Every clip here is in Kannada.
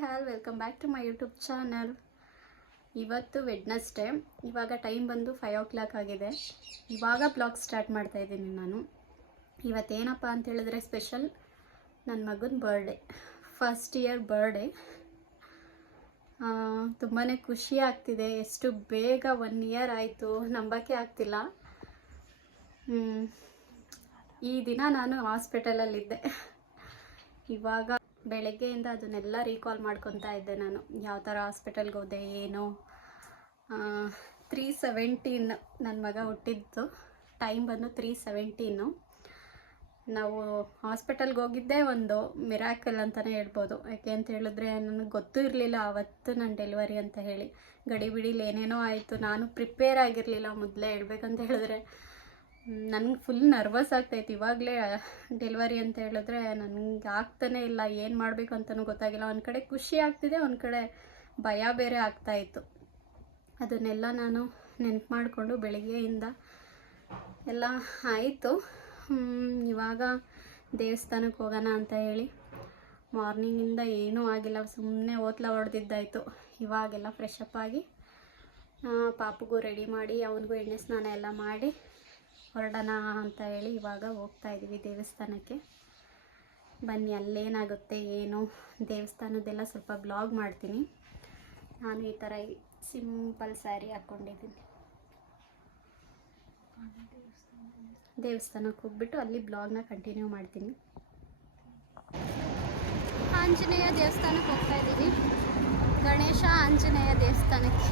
Hi welcome back to my YouTube channel. ಇವತ್ತು ವೆಡ್ನೆಸ್ಡೇ. ಇವಾಗ ಟೈಮ್ ಬಂದು 5 o'clock ಆಗಿದೆ. ಇವಾಗ ಬ್ಲಾಗ್ ಸ್ಟಾರ್ಟ್ ಮಾಡ್ತಾಯಿದ್ದೀನಿ ನಾನು. ಇವತ್ತೇನಪ್ಪ ಅಂತ ಹೇಳಿದ್ರೆ ಸ್ಪೆಷಲ್ ನನ್ನ ಮಗನ ಬರ್ಡೇ, ಫಸ್ಟ್ ಇಯರ್ ಬರ್ಡೇ. ತುಂಬಾ ಖುಷಿ ಆಗ್ತಿದೆ. ಎಷ್ಟು ಬೇಗ 1 year ಆಯಿತು, ನಂಬಕ್ಕೆ ಆಗ್ತಿಲ್ಲ. ಈ ದಿನ ನಾನು ಹಾಸ್ಪಿಟಲಲ್ಲಿದ್ದೆ. ಇವಾಗ ಬೆಳಗ್ಗೆಯಿಂದ ಅದನ್ನೆಲ್ಲ ರೀಕಾಲ್ ಮಾಡ್ಕೊತಾ ಇದ್ದೆ ನಾನು, ಯಾವ ಥರ ಹಾಸ್ಪಿಟಲ್ಗೆ ಹೋದೆ ಏನು. 3/17 ನನ್ನ ಮಗ ಹುಟ್ಟಿದ್ದು. ಟೈಮ್ ಬಂದು 3/17. ನಾವು ಹಾಸ್ಪಿಟಲ್ಗೆ ಹೋಗಿದ್ದೆ ಒಂದು ಮಿರಾಕಲ್ ಅಂತಲೇ ಹೇಳ್ಬೋದು. ಯಾಕೆ ಅಂತ ಹೇಳಿದ್ರೆ ನನಗೆ ಗೊತ್ತೂ ಇರಲಿಲ್ಲ ಆವತ್ತು ನನ್ನ ಡೆಲಿವರಿ ಅಂತ ಹೇಳಿ. ಗಡಿ ಬಿಡಿಲಿ ಏನೇನೋ ಆಯಿತು. ನಾನು ಪ್ರಿಪೇರ್ ಆಗಿರಲಿಲ್ಲ. ಮೊದಲೇ ಹೇಳ್ಬೇಕಂತ ಹೇಳಿದ್ರೆ ನನಗೆ ಫುಲ್ ನರ್ವಸ್ ಆಗ್ತಾಯಿತ್ತು. ಇವಾಗಲೇ ಡೆಲಿವರಿ ಅಂತ ಹೇಳಿದ್ರೆ ನನಗೆ ಆಗ್ತಾನೇ ಇಲ್ಲ, ಏನು ಮಾಡಬೇಕು ಅಂತಲೂ ಗೊತ್ತಾಗಿಲ್ಲ. ಒಂದು ಕಡೆ ಖುಷಿ ಆಗ್ತಿದೆ, ಒಂದು ಕಡೆ ಭಯ ಬೇರೆ ಆಗ್ತಾಯಿತ್ತು. ಅದನ್ನೆಲ್ಲ ನಾನು ನೆನಪು ಮಾಡಿಕೊಂಡು ಬೆಳಗ್ಗೆಯಿಂದ ಎಲ್ಲ ಆಯಿತು. ಇವಾಗ ದೇವಸ್ಥಾನಕ್ಕೆ ಹೋಗೋಣ ಅಂತ ಹೇಳಿ ಮಾರ್ನಿಂಗಿಂದ ಏನೂ ಆಗಿಲ್ಲ, ಸುಮ್ಮನೆ ಓತ್ಲ ಹೊಡೆದಿದ್ದಾಯಿತು. ಇವಾಗೆಲ್ಲ ಫ್ರೆಶ್ ಅಪ್ ಆಗಿ ಪಾಪುಗೂ ರೆಡಿ ಮಾಡಿ ಅವನಿಗೂ ಎಣ್ಣೆ ಸ್ನಾನ ಎಲ್ಲ ಮಾಡಿ ಹೊರಡೋಣ ಅಂತ ಹೇಳಿ ಇವಾಗ ಹೋಗ್ತಾಯಿದ್ದೀವಿ ದೇವಸ್ಥಾನಕ್ಕೆ. ಬನ್ನಿ, ಅಲ್ಲೇನಾಗುತ್ತೆ ಏನು ದೇವಸ್ಥಾನದ್ದೆಲ್ಲ ಸ್ವಲ್ಪ ಬ್ಲಾಗ್ ಮಾಡ್ತೀನಿ. ನಾನು ಈ ಥರ ಸಿಂಪಲ್ ಸ್ಯಾರಿ ಹಾಕ್ಕೊಂಡಿದ್ದೀನಿ. ದೇವಸ್ಥಾನಕ್ಕೆ ಹೋಗ್ಬಿಟ್ಟು ಅಲ್ಲಿ ಬ್ಲಾಗ್ನ ಕಂಟಿನ್ಯೂ ಮಾಡ್ತೀನಿ. ಆಂಜನೇಯ ದೇವಸ್ಥಾನಕ್ಕೆ ಹೋಗ್ತಾ ಇದ್ದೀವಿ. ಗಣೇಶ ಆಂಜನೇಯ ದೇವಸ್ಥಾನಕ್ಕೆ.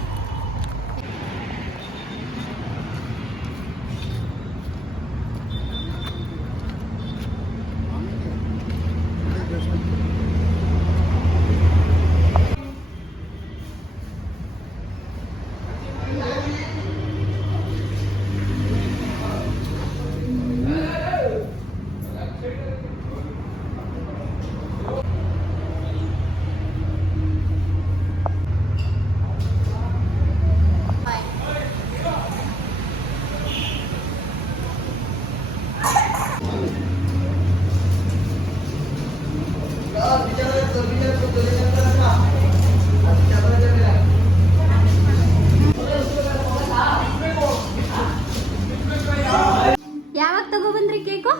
ಯಾವಾಗ ತಗೊಬಂದ್ರಿ ಕೇಕು?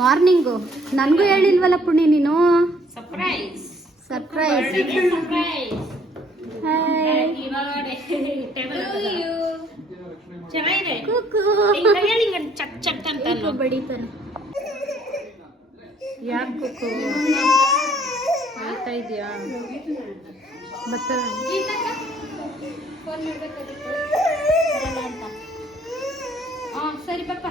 ಮಾರ್ನಿಂಗು. ನನಗೂ ಹೇಳಿಲ್ವಲ್ಲ ಪುಣ್ಯ ನೀನು. ಸರ್ಪ್ರೈಸ್. ಬಡಿತಾನೆ. ಯಾಕೆ ಕುಕ್ಕು ಆಯ್ತಾ ಇದೆಯಾ? ಮತ್ತೆ ಫೋನ್ ಮಾಡ್ಬೇಕಾಗಿತ್ತು ಅಂತ. ಸರಿ ಪಾಪ.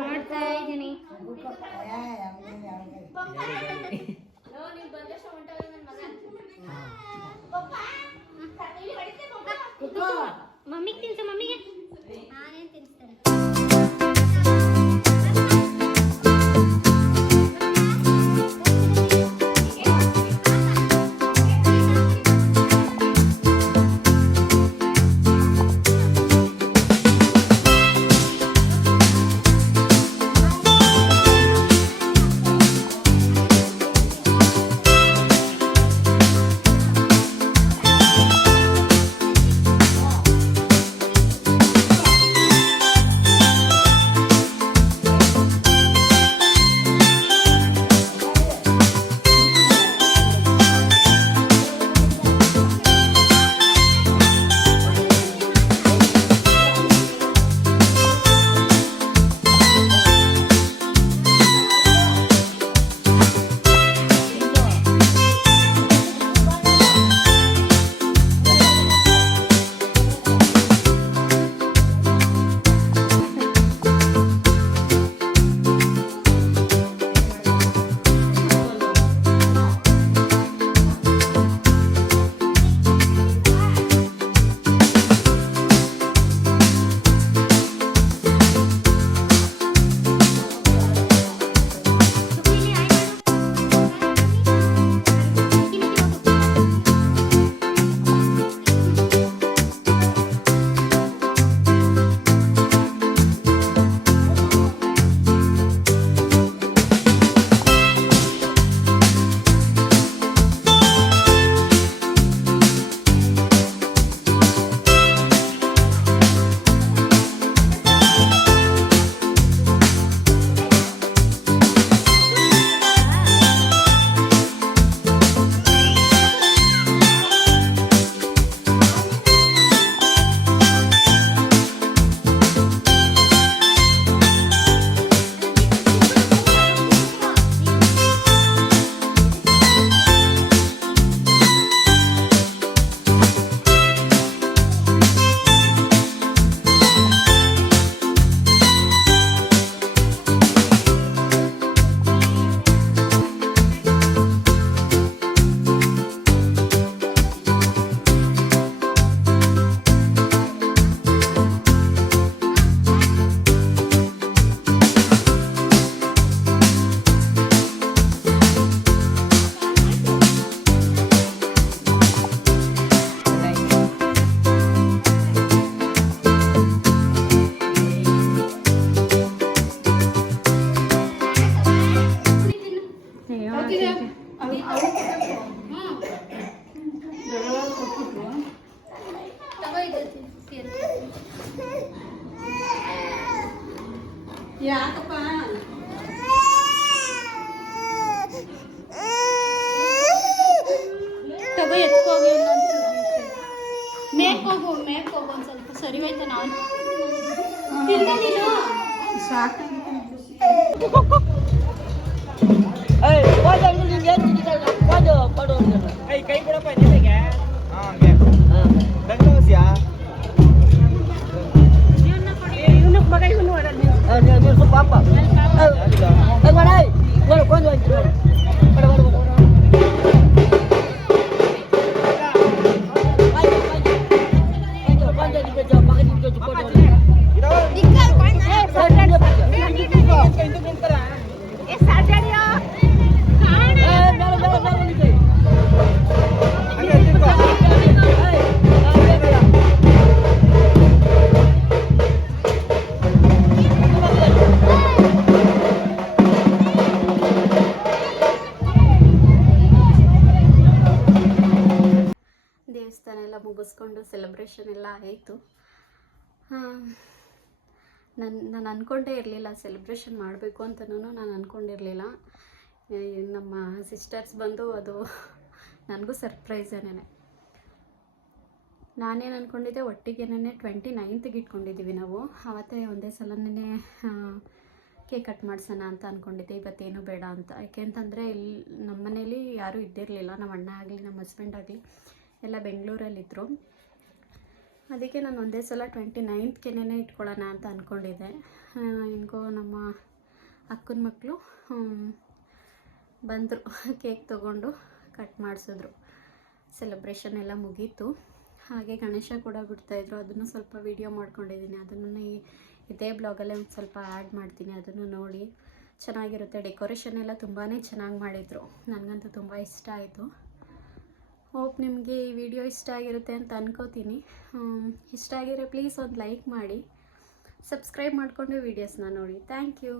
ಮಾಡ್ತಾ ಇದ್ದೀನಿ. ಮಮ್ಮಿಗೆ ತಿನ್ಸ. ಮಮ್ಮಿಗೆ ನಾನೇನು ತಿನ್ನಿಸ್ತಾರೆ. ಸಾಕಪ್ಪ. ತಗೋ ಎತ್ಕೋಗಿ ಮೇಕ್ ಹೋಗು ಒಂದು ಸ್ವಲ್ಪ ಸರಿ ಹೋಯ್ತಾ ನಾನು ಸಾಕು. ಕೈ ಕೊಡಪ್ಪ ನಿನಗೆ ಇವನು ಮಗ ಇವನು ಪಾಪ ದೇವಸ್ಥಾನ ಎಲ್ಲ ಮುಗಿಸ್ಕೊಂಡು ಸೆಲೆಬ್ರೇಷನ್ ಎಲ್ಲ ಆಯಿತು. ನಾನು ಅಂದ್ಕೊಂಡೇ ಇರಲಿಲ್ಲ ಸೆಲೆಬ್ರೇಷನ್ ಮಾಡಬೇಕು ಅಂತನೂ ನಾನು ಅಂದ್ಕೊಂಡಿರಲಿಲ್ಲ. ನಮ್ಮ ಸಿಸ್ಟರ್ಸ್ ಬಂದು ಅದು ನನಗೂ ಸರ್ಪ್ರೈಸೇನೆ. ನಾನೇನು ಅಂದ್ಕೊಂಡಿದ್ದೆ ಒಟ್ಟಿಗೆನೇ 29ಗೆ ಇಟ್ಕೊಂಡಿದ್ದೀವಿ ನಾವು. ಅವತ್ತೇ ಒಂದೇ ಸಲನೇ ಕೇಕ್ ಕಟ್ ಮಾಡಿಸೋಣ ಅಂತ ಅಂದ್ಕೊಂಡಿದ್ದೆ, ಇವತ್ತೇನು ಬೇಡ ಅಂತ. ಯಾಕೆ ಅಂತಂದರೆ ಇಲ್ಲಿ ನಮ್ಮ ಮನೇಲಿ ಯಾರೂ ಇದ್ದಿರಲಿಲ್ಲ, ನಮ್ಮ ಅಣ್ಣ ಆಗಲಿ ನಮ್ಮ ಹಸ್ಬೆಂಡ್ ಆಗಲಿ ಎಲ್ಲ ಬೆಂಗಳೂರಲ್ಲಿದ್ದರು. ಅದಕ್ಕೆ ನಾನು ಒಂದೇ ಸಲ 29ಗೆನೇ ಇಟ್ಕೊಳ್ಳೋಣ ಅಂತ ಅಂದ್ಕೊಂಡಿದ್ದೆ. ಹೆಂಗೋ ನಮ್ಮ ಅಕ್ಕನ ಮಕ್ಕಳು ಬಂದರು, ಕೇಕ್ ತೊಗೊಂಡು ಕಟ್ ಮಾಡಿಸಿದ್ರು. ಸೆಲೆಬ್ರೇಷನ್ ಎಲ್ಲ ಮುಗೀತು. ಹಾಗೆ ಗಣೇಶ ಕೂಡ ಬಿಡ್ತಾಯಿದ್ರು, ಅದನ್ನು ಸ್ವಲ್ಪ ವೀಡಿಯೋ ಮಾಡ್ಕೊಂಡಿದ್ದೀನಿ. ಅದನ್ನು ಇದೇ ಬ್ಲಾಗಲ್ಲೇ ಒಂದು ಸ್ವಲ್ಪ ಆ್ಯಡ್ ಮಾಡ್ತೀನಿ, ಅದನ್ನು ನೋಡಿ. ಚೆನ್ನಾಗಿರುತ್ತೆ. ಡೆಕೋರೇಷನ್ ಎಲ್ಲ ತುಂಬಾ ಚೆನ್ನಾಗಿ ಮಾಡಿದರು, ನನಗಂತೂ ತುಂಬ ಇಷ್ಟ ಆಯಿತು. ಹೋಪ್ ನಿಮಗೆ ಈ ವಿಡಿಯೋ ಇಷ್ಟ ಆಗಿರುತ್ತೆ ಅಂತ ಅನ್ಕೋತೀನಿ. ಇಷ್ಟ ಆಗಿರೋ ಪ್ಲೀಸ್ ಒಂದು ಲೈಕ್ ಮಾಡಿ, ಸಬ್ಸ್ಕ್ರೈಬ್ ಮಾಡಿಕೊಂಡು ವೀಡಿಯೋಸ್ನ ನೋಡಿ. Thank you.